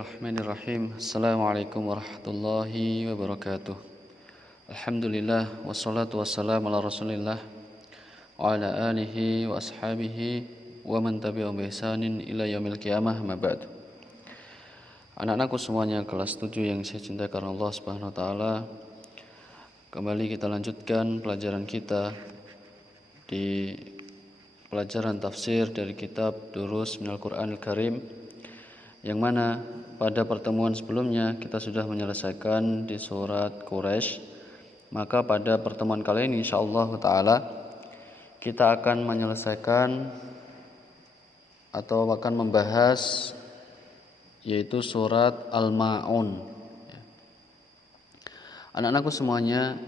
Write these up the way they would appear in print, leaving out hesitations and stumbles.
Bismillahirrahmanirrahim. Assalamualaikum warahmatullahi wabarakatuh. Alhamdulillah wassalatu wassalamu ala Rasulillah wa ala alihi wa ashabihi wa man tabi'ahum bi ihsanin ila yaumil qiyamah, amma ba'du. Anak-anakku semuanya kelas 7 yang saya cintai karena Allah Subhanahu wa taala. Kembali kita lanjutkan pelajaran kita di pelajaran tafsir dari kitab Durus Minal Qur'anil Karim, yang mana pada pertemuan sebelumnya kita sudah menyelesaikan di surat Quraisy. Maka pada pertemuan kali ini insyaallah ta'ala kita akan menyelesaikan atau akan membahas yaitu surat Al-Ma'un. Anak-anakku semuanya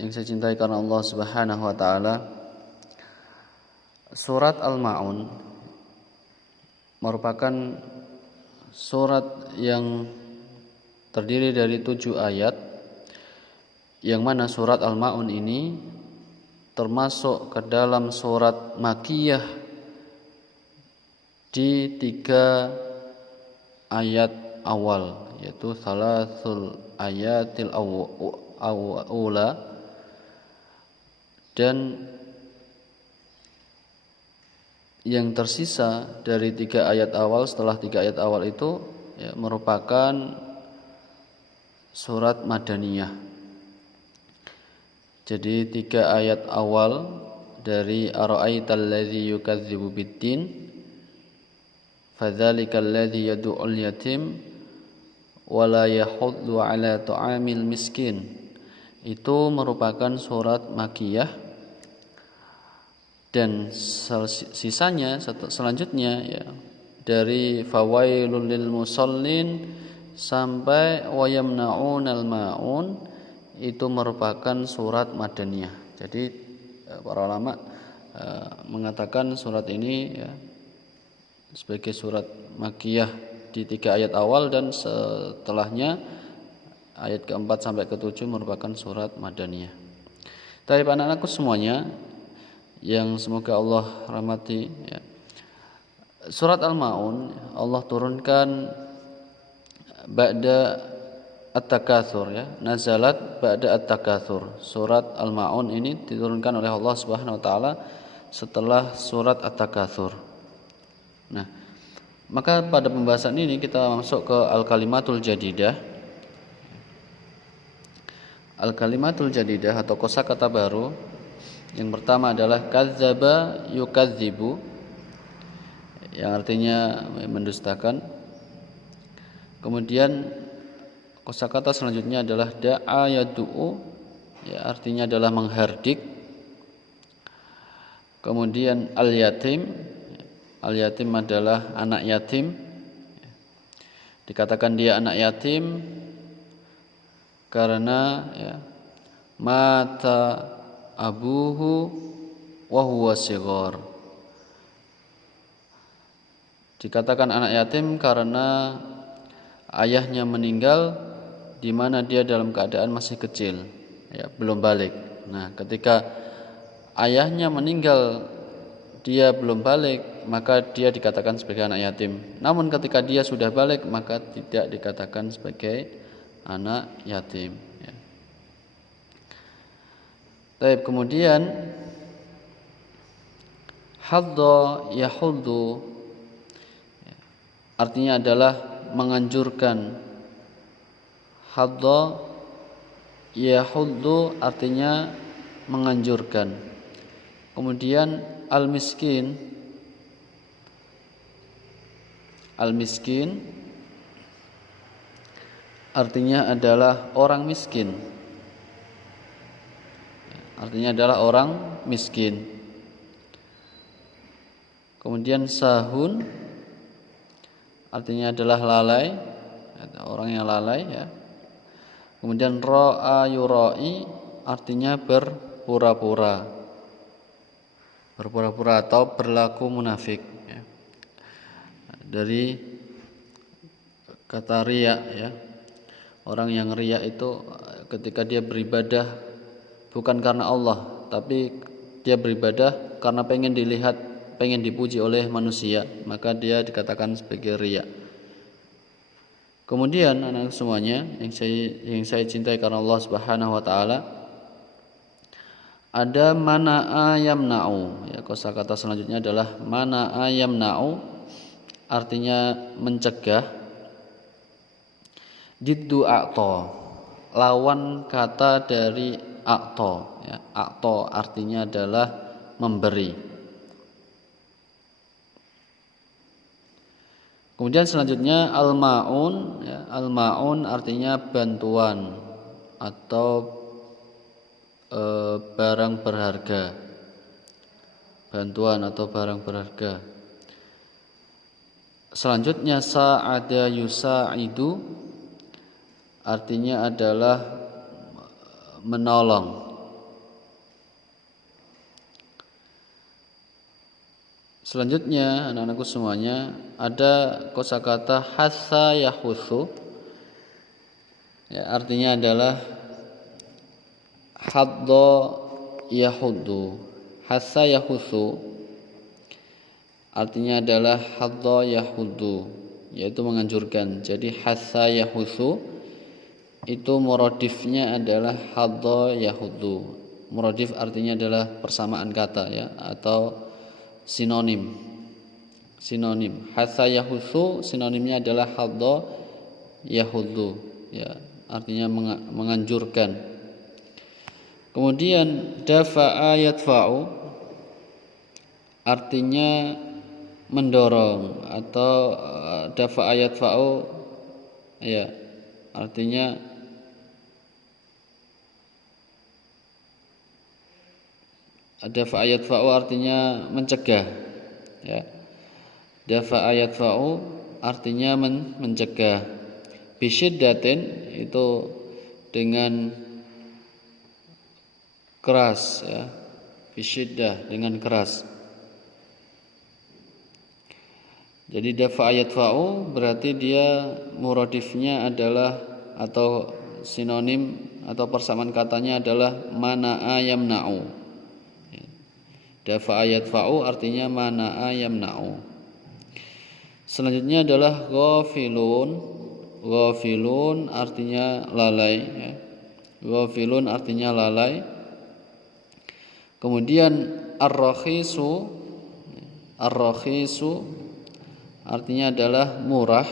yang saya cintai karena Allah Subhanahu wa taala, surat Al-Ma'un merupakan surat yang terdiri dari 7 ayat, yang mana surat Al-Ma'un ini termasuk ke dalam surat Makkiyah di 3 ayat awal, yaitu salasul ayatil awla, dan yang tersisa dari 3 ayat awal, setelah 3 ayat awal itu merupakan surat Madaniyah. Jadi 3 ayat awal dari ara'aital ladzi yukadzibu biddin fadzalikal ladzi yad'ul yatim wa la yahuddu 'ala ta'amil miskin, itu merupakan surat Makkiyah. Dan sisanya selanjutnya dari fawailul lil musallin sampai wa yamna'unal ma'un itu merupakan surat Madaniyah. Jadi para ulama mengatakan surat ini sebagai surat Makkiyah di 3 ayat awal, dan setelahnya ayat keempat sampai ke-7 merupakan surat Madaniyah. Tapi anak-anakku semuanya yang semoga Allah rahmati, surat Al-Ma'un Allah turunkan ba'da At-Takatsur, nazalat ba'da At-Takatsur. Surat Al-Ma'un ini diturunkan oleh Allah Subhanahu wa taala setelah surat At-Takatsur. Nah, maka pada pembahasan ini kita masuk ke Al-Kalimatul Jadidah. Al-Kalimatul Jadidah atau kosakata baru. Yang pertama adalah kadzdzaba yukadzibu, yang artinya mendustakan. Kemudian kosakata selanjutnya adalah da'a yad'u, artinya adalah menghardik. Kemudian al-yatim, al-yatim adalah anak yatim. Dikatakan dia anak yatim karena mata abuhu wa huwa shighar. Dikatakan anak yatim karena ayahnya meninggal di mana dia dalam keadaan masih kecil, belum balik. Nah, ketika ayahnya meninggal dia belum balik, maka dia dikatakan sebagai anak yatim. Namun ketika dia sudah balik, maka tidak dikatakan sebagai anak yatim. Baik, kemudian hadda yahuddu artinya adalah menganjurkan. Hadda yahuddu artinya menganjurkan. Kemudian al-miskin, al-miskin artinya adalah orang miskin. Artinya adalah orang miskin. Kemudian sahun artinya adalah lalai, orang yang lalai. Kemudian ra'a yura'i artinya berpura-pura, berpura-pura atau berlaku munafik. Dari kata riya, orang yang riya itu ketika dia beribadah bukan karena Allah, tapi dia beribadah karena pengen dilihat, pengen dipuji oleh manusia, maka dia dikatakan sebagai riya. Kemudian anak semuanya yang saya cintai karena Allah Subhanahu wa taala, ada mana'a yamna'u. Ya, kosakata selanjutnya adalah mana'a yamna'u, artinya mencegah. Diddu a'ta, lawan kata dari a'ta. Ya, a'ta artinya adalah memberi. Kemudian selanjutnya al-ma'un, ya, al-ma'un artinya bantuan atau barang berharga. Bantuan atau barang berharga. Selanjutnya sa'ada yusa'idu, artinya adalah menolong. Selanjutnya anak-anakku semuanya ada kosakata hassa yahutsu, ya, artinya adalah haddo yahuddu. Hassa yahutsu artinya adalah haddo yahuddu, yaitu menganjurkan. Jadi hassa yahutsu itu muradifnya adalah haddo yahuddu. Muradif artinya adalah persamaan kata, ya, atau sinonim. Hatsa yahutsu sinonimnya adalah hadza yahuddu, ya, artinya menganjurkan. Kemudian dafa'a yadfa'u artinya mendorong, atau dafa'a yadfa'u, ya, artinya dafa'a yadfa'u artinya mencegah, ya. Dafa'a yadfa'u artinya mencegah. Bisyiddatin itu dengan keras, ya. Bisyiddah dengan keras. Jadi dafa'a yadfa'u berarti dia muradifnya adalah, atau sinonim atau persamaan katanya adalah mana'a yamna'u. Dafa'a yadfa'u artinya mana'a yamna'u. Selanjutnya adalah ghafilun. Ghafilun artinya lalai, ya. Ghafilun artinya lalai. Kemudian ar-rakhisu. Ar-rakhisu artinya adalah murah.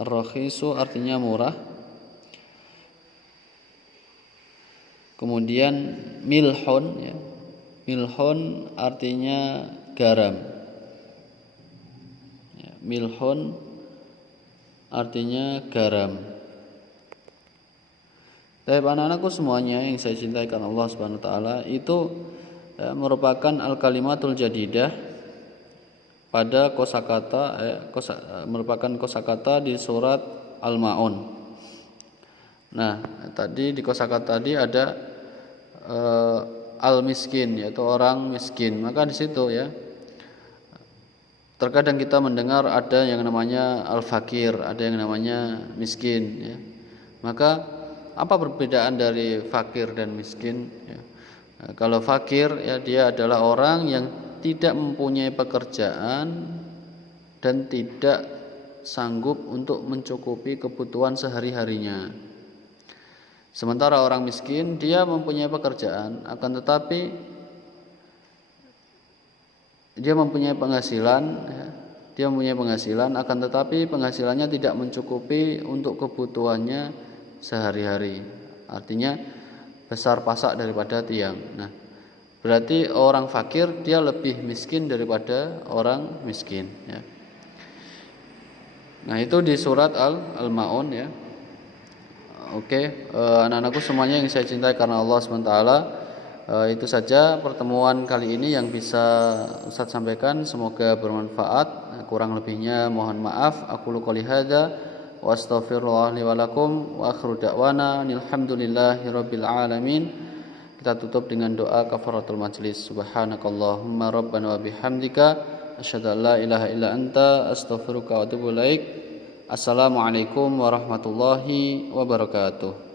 Ar-rakhisu artinya murah. Kemudian milhun, ya. Milhun artinya garam. Ya, milhun artinya garam. Tapi anak-anakku semuanya yang saya cintai karena Allah Subhanahu wa taala, itu merupakan al-kalimatul jadidah pada kosakata, merupakan kosakata di surat Al-Maun. Nah, tadi di kosakata tadi ada al-miskin, yaitu orang miskin. Maka di situ, ya, terkadang kita mendengar ada yang namanya al-fakir, ada yang namanya miskin, ya. Maka apa perbedaan dari fakir dan miskin, ya? Nah, kalau fakir, ya, dia adalah orang yang tidak mempunyai pekerjaan dan tidak sanggup untuk mencukupi kebutuhan sehari-harinya. Sementara orang miskin, dia mempunyai pekerjaan, akan tetapi dia mempunyai penghasilan, ya, dia mempunyai penghasilan, akan tetapi penghasilannya tidak mencukupi untuk kebutuhannya sehari-hari. Artinya besar pasak daripada tiang. Nah, berarti orang fakir dia lebih miskin daripada orang miskin, ya. Nah, itu di surat Al-Maun, ya. Oke, anak-anakku semuanya yang saya cintai karena Allah SWT, itu saja pertemuan kali ini yang bisa Ustaz sampaikan. Semoga bermanfaat. Kurang lebihnya mohon maaf. Aqulu qouli hadza wa astaghfirullah li wa lakum wa akhiru da'wana alhamdulillahirabbil alamin. Kita tutup dengan doa kafaratul majlis. Subhanakallahumma rabbana wa bihamdika asyhadu an la ilaha illa anta astaghfiruka wa atubu ilaik. Assalamualaikum warahmatullahi wabarakatuh.